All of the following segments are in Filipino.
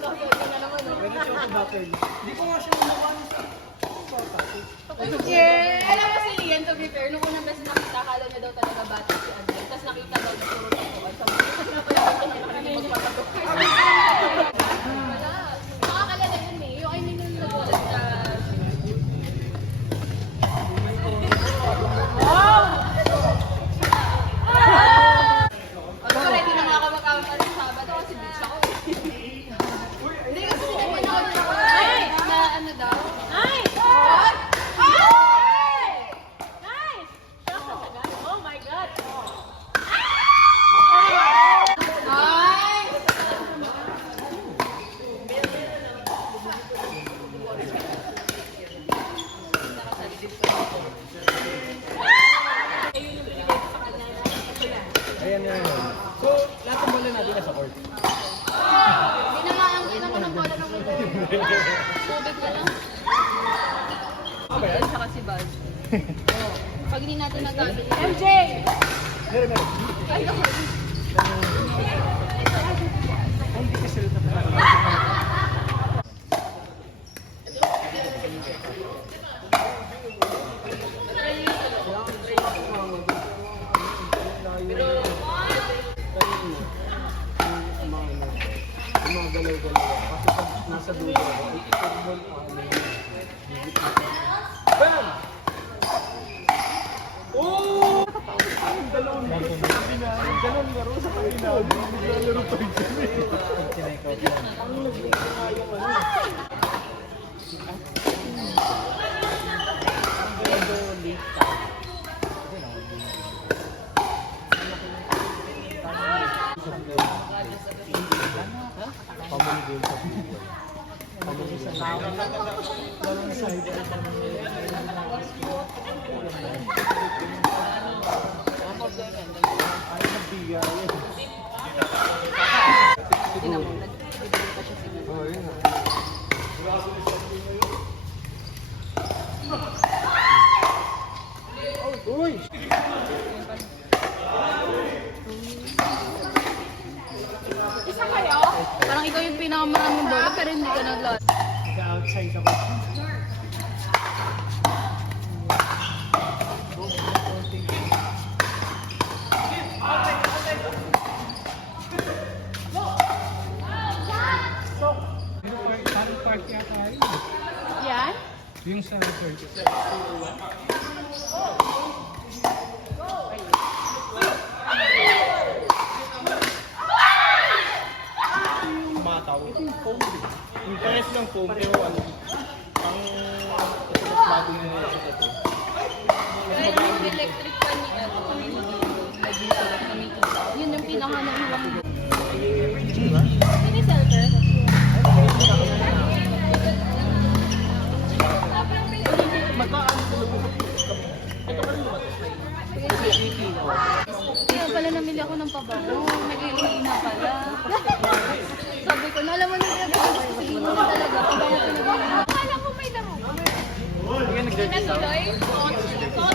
Hindi ko nga siya naman. Yeah! Alam mo si Lian, to be fair, nung unang beses nakita, akala niya daw talaga bata si Adel. Tapos nakita daw na puro tatuan. Sabi ko, kasi na pala ako niya magpatato. Wala. Nakakalala yun eh. Yung I mean yung nagulat ka. Ako ready na nga ako magkakaroon sa Sabado kasi bitch ako. Hindi kasi hindi na ako na ano daw. Nice! Nice! Oh my God! Ay! Ayan nga yun. So, lahat ng bola natin nasa court. Hindi na nga ang ina ko ng bola ng ito. Tubig na lang. Ayun siya kasi bad. Pag hindi natin nagamit. MJ! Meron. Ay, ako. Ay, hindi kasi rin na. Mga galaw-galaw. Kasi pag nasa dulo ako, ay i-football bam! Oh! Ang dalawang laro sa kabila. Dalawang laro sa kabila. Naglalaro pa rin kami. Ang naglalaro nga yung ano. Ang galaw late time. Pamuli din sa video. Pamuli sa tao. Parang side. Ay, nabigay. Hindi na mo. Nagbibigay pa siya siguro. Oo, yun. Uy! Isa kayo? Parang ikaw yung pinakamaraming bola pero hindi ka naglaro. Nag-outside ako. Park yata yun. Yan? Yung sa record. Mataw. Ito yung foam. Yung pares ng foam pero ano, ang ito mas bago yung ito. Kaya yung electric fan ni ano, naging sulat na may kita. Yun yung pinaka-nahiwang doon. Hindi selter. Kaya pala namili ako ng pabango. Nag-iingi na pala. Sabi ko, alam mo na pinag-iingi mo na talaga. Pabango pinag-iingi. Akala ko may damo. Hindi na tuloy?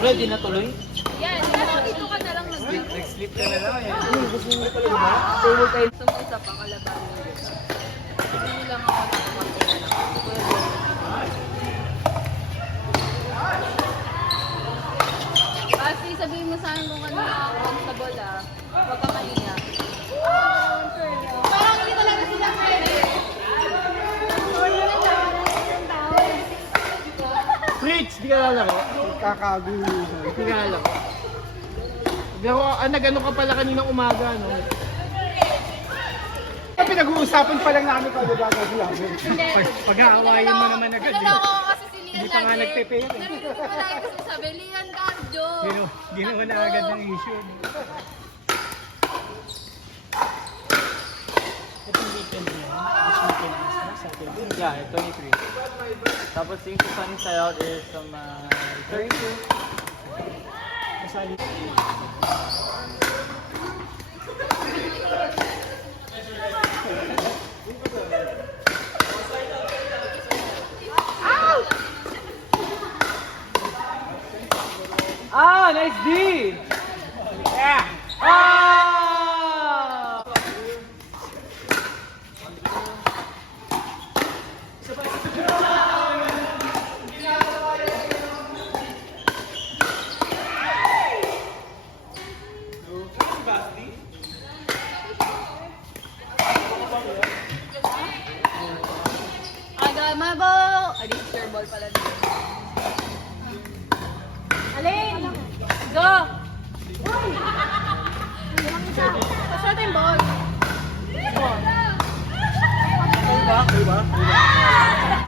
Ready na tuloy? Yan, dito ka na lang Nag-sleep ka na lang. Sumusa pa, kalaban mo. Hindi lang ako kasi sabihin mo sa akin kung ano ang constable huwag ka mahiya. Parang hindi talaga sila pwede. Fritz, di ka lalaro? Kakagulo. Di ka lalaro. Pero nag-ano ka pala kaninang umaga, no? Pinag-uusapan pa lang namin kung ano ba kasi namin. Pag-aawayan mo naman agad. Naloko ko kasi si Lian Hindi pa nga lagi. nagpe-pay. Narinig ko lagi kasi sabi, Lian Cardio. Ginawa na agad ng issue. Itong weekend niya, this weekend is Saturday. Yeah, 23. Tapos yung sunny side out is 32. Kasali. Ah, nice D! Yeah! Ah! ball pala dito. Alin! Go! Pasok natin yung ball. Kayo ba?